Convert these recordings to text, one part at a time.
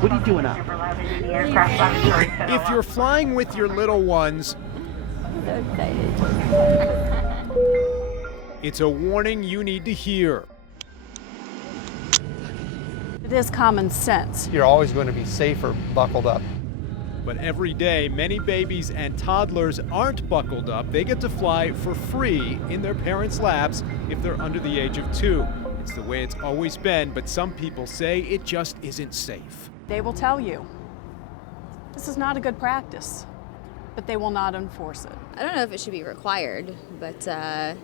What are you doing out? If you're flying with your little ones, So excited. it's a warning you need to hear. It is common sense. You're always going to be safer buckled up. But every day, many babies and toddlers aren't buckled up. They get to fly for free in their parents' laps if they're under the age of 2. It's the way it's always been, but some people say it just isn't safe. They will tell you, this is not a good practice, but they will not enforce it. I don't know if it should be required, but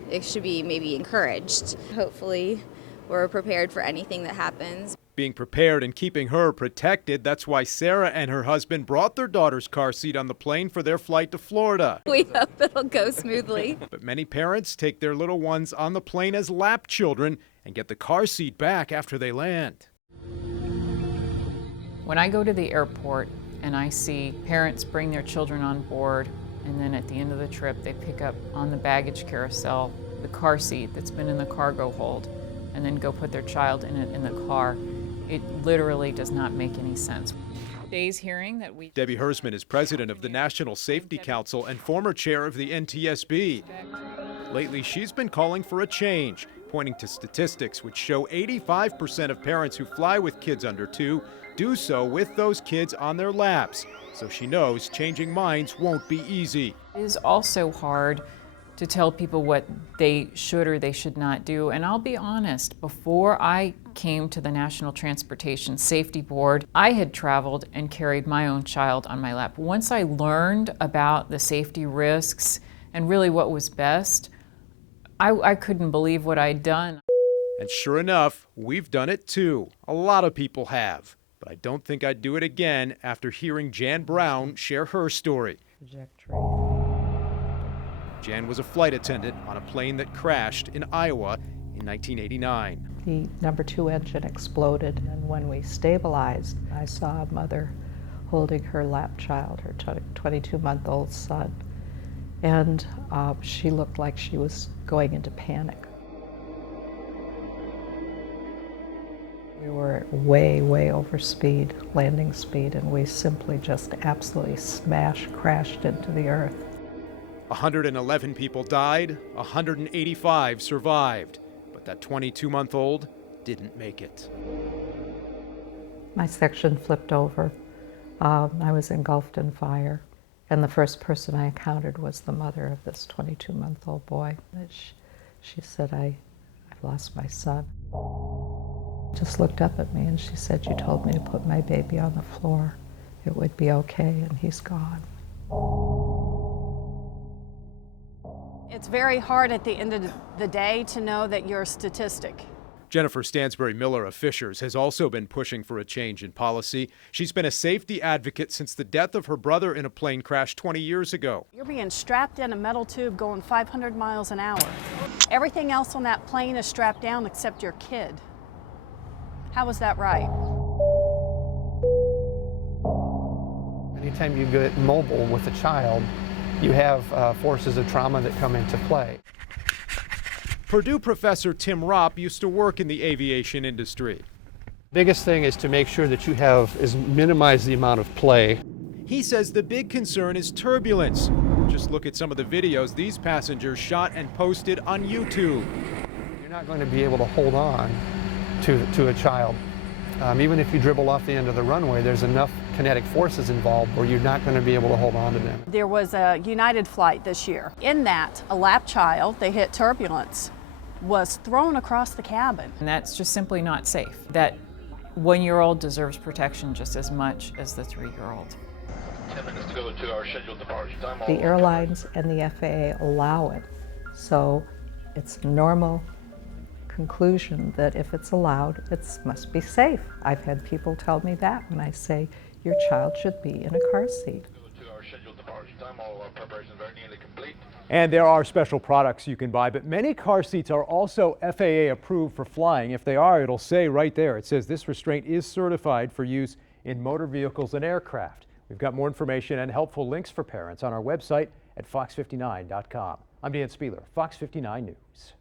it should be maybe encouraged. Hopefully, we're prepared for anything that happens. Being prepared and keeping her protected, that's why Sarah and her husband brought their daughter's car seat on the plane for their flight to Florida. We hope it'll go smoothly. But many parents take their little ones on the plane as lap children and get the car seat back after they land. When I go to the airport and I see parents bring their children on board, and then at the end of the trip they pick up on the baggage carousel the car seat that's been in the cargo hold and then go put their child in it in the car, it literally does not make any sense. Today's hearing that we... Debbie Hersman is president of the National Safety Council and former chair of the NTSB. Lately, she's been calling for a change, pointing to statistics which show 85% of parents who fly with kids under 2 do so with those kids on their laps. So she knows changing minds won't be easy. It is also hard to tell people what they should or they should not do. And I'll be honest, before I came to the National Transportation Safety Board, I had traveled and carried my own child on my lap. Once I learned about the safety risks and really what was best, I couldn't believe what I'd done. And sure enough, we've done it too. A lot of people have. But I don't think I'd do it again after hearing Jan Brown share her story. Jan was a flight attendant on a plane that crashed in Iowa in 1989. The number 2 engine exploded, and when we stabilized, I saw a mother holding her lap child, her 22-month-old son, and she looked like she was going into panic. We were way, way over speed, landing speed, and we simply just absolutely crashed into the earth. 111 people died, 185 survived, but that 22-month-old didn't make it. My section flipped over. I was engulfed in fire, and the first person I encountered was the mother of this 22-month-old boy. She said, I've lost my son. Just looked up at me and she said, you told me to put my baby on the floor. It would be okay, and he's gone. It's very hard at the end of the day to know that you're a statistic. Jennifer Stansbury Miller of Fishers has also been pushing for a change in policy. She's been a safety advocate since the death of her brother in a plane crash 20 years ago. You're being strapped in a metal tube going 500 miles an hour. Everything else on that plane is strapped down except your kid. How is that right? Anytime you get mobile with a child, you have forces of trauma that come into play. Purdue professor Tim Ropp used to work in the aviation industry. Biggest thing is to make sure that you minimize the amount of play. He says the big concern is turbulence. Just look at some of the videos these passengers shot and posted on YouTube. You're not going to be able to hold on to a child. Even if you dribble off the end of the runway, there's enough kinetic forces involved where you're not going to be able to hold on to them. There was a United flight this year. In that, a lap child, they hit turbulence, was thrown across the cabin. And that's just simply not safe. That 1-year-old deserves protection just as much as the 3-year-old. 10 minutes to go to our scheduled departure time. The airlines and the FAA allow it, so it's a normal conclusion that if it's allowed, it must be safe. I've had people tell me that when I say your child should be in a car seat. To our scheduled departure time. All of our preparations are nearly complete. And there are special products you can buy, but many car seats are also FAA approved for flying. If they are, it'll say right there. It says this restraint is certified for use in motor vehicles and aircraft. We've got more information and helpful links for parents on our website at fox59.com. I'm Dan Spieler, Fox 59 News.